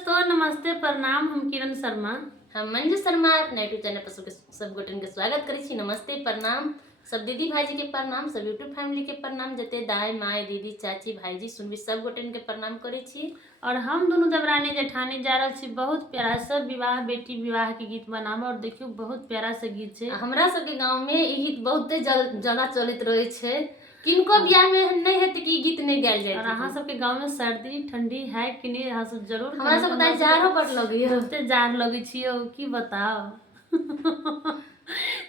दोस्तों, नमस्ते प्रणाम। हम किरण शर्मा, हम मंजू शर्मा अपना यूट्यूब चैनल पर सब गोटन के स्वागत करी छी। नमस्ते प्रणाम सब दीदी भाईजी के प्रणाम, सब यूट्यूब फैमिली के प्रणाम, जते दाई माई दीदी चाची भाईजी सुनबी सब गोटन के प्रणाम करे छी। और हम दोनों देवरानी जेठानी जा रहा छी बहुत प्यारा सब विवाह बेटी विवाह के गीत बनाबे। और देखियो बहुत प्यारा से गीत छै। हमरा सबके गांव में ई गीत बहुते ज्यादा चलित रहे छै। किनको बियाह में नहीं है तो की गीत नहीं गायल जाए। और अहाँ सबके गांव में सर्दी ठंडी है कि नहीं? अहाँ सब जरूर हमरा सब बताई जाड़ो बड़ लगे है। बहुते जाड़ लगे छियो की बताओ।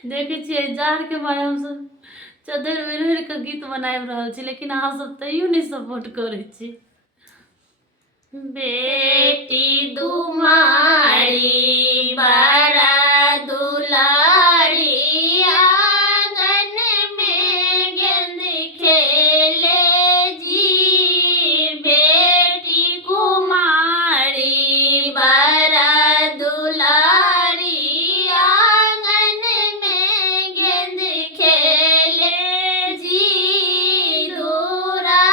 देखे छियै जाड़ के बारे हम सब चदर ओढ़ के गीत बनाब रहल छी, लेकिन अहाँ सब तैयो नहीं सपोर्ट करे छी। बेटी दुमारी बारा दुलारी आंगन में गेंद खेले जी। बेटी कुमारी बारा दुलारी आंगन में गेंद खेले जी। दूरा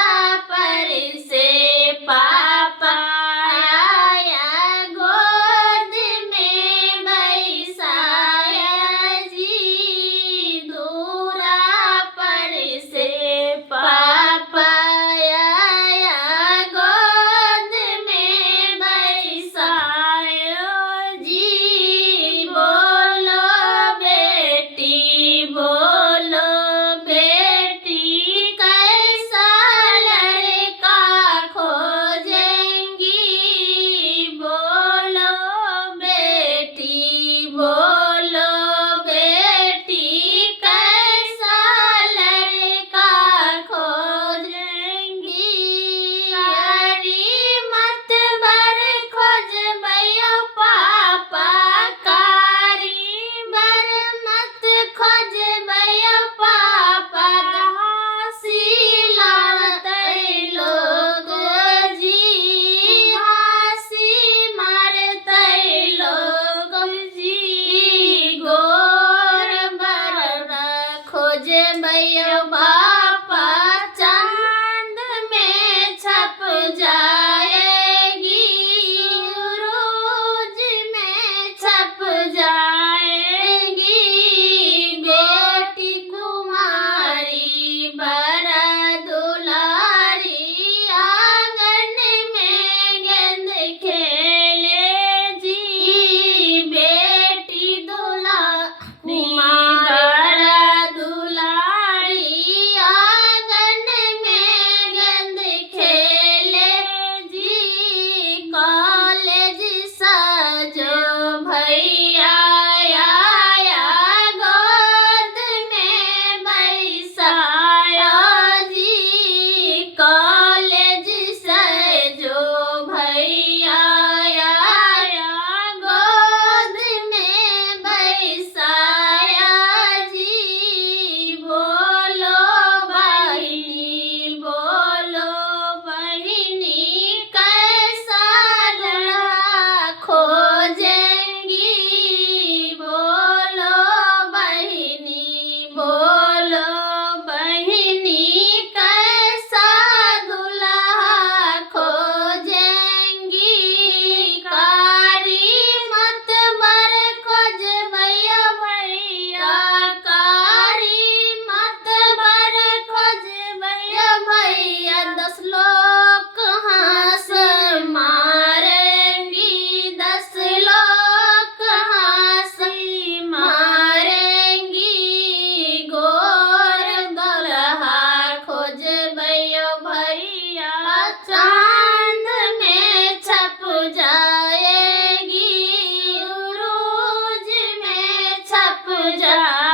पर से पापा आया गोद में बैसाया जी। दूरा पर से पापा आया गोद में बैसाया जी। बोलो बेटी बोलो बेटी कैसा लड़का खोजेंगी। बोलो बेटी बोलो बेटी कैसा लड़का खोजेंगी। अरे मत बर खोज भैया पापा कारी बर मत खोज भैया पापा। हंसी लाते लोग जी हंसी मारते लोग जी। गोर बर खोज भैया बापा चांद में छप जाएगी। रोज में छप जाएगी। बेटी कुमारी बड़ा दुलारी आंगन में गेंद खेले जी। बेटी बड़ा दुलारी आंगन में गेंद खेले जी। कॉलेज सजो भैया आया गोद में बैसाया जी। कॉलेज सजो भैया आया गोद में बैसाया जी। बोलो बहिनी कैसा दूल्हा खोजेंगी। बोलो बहिनी कैसा दूल्हा खोजेंगी। कारी मत बर खोज भैया कारी मत बर खोज भैया 10 लोग हंस मारेंगी। 10 लोग हंस मारेंगी। गोर दुल्हा खोज भैया चांद में छप जाएगी। रोज में छप जाएगी।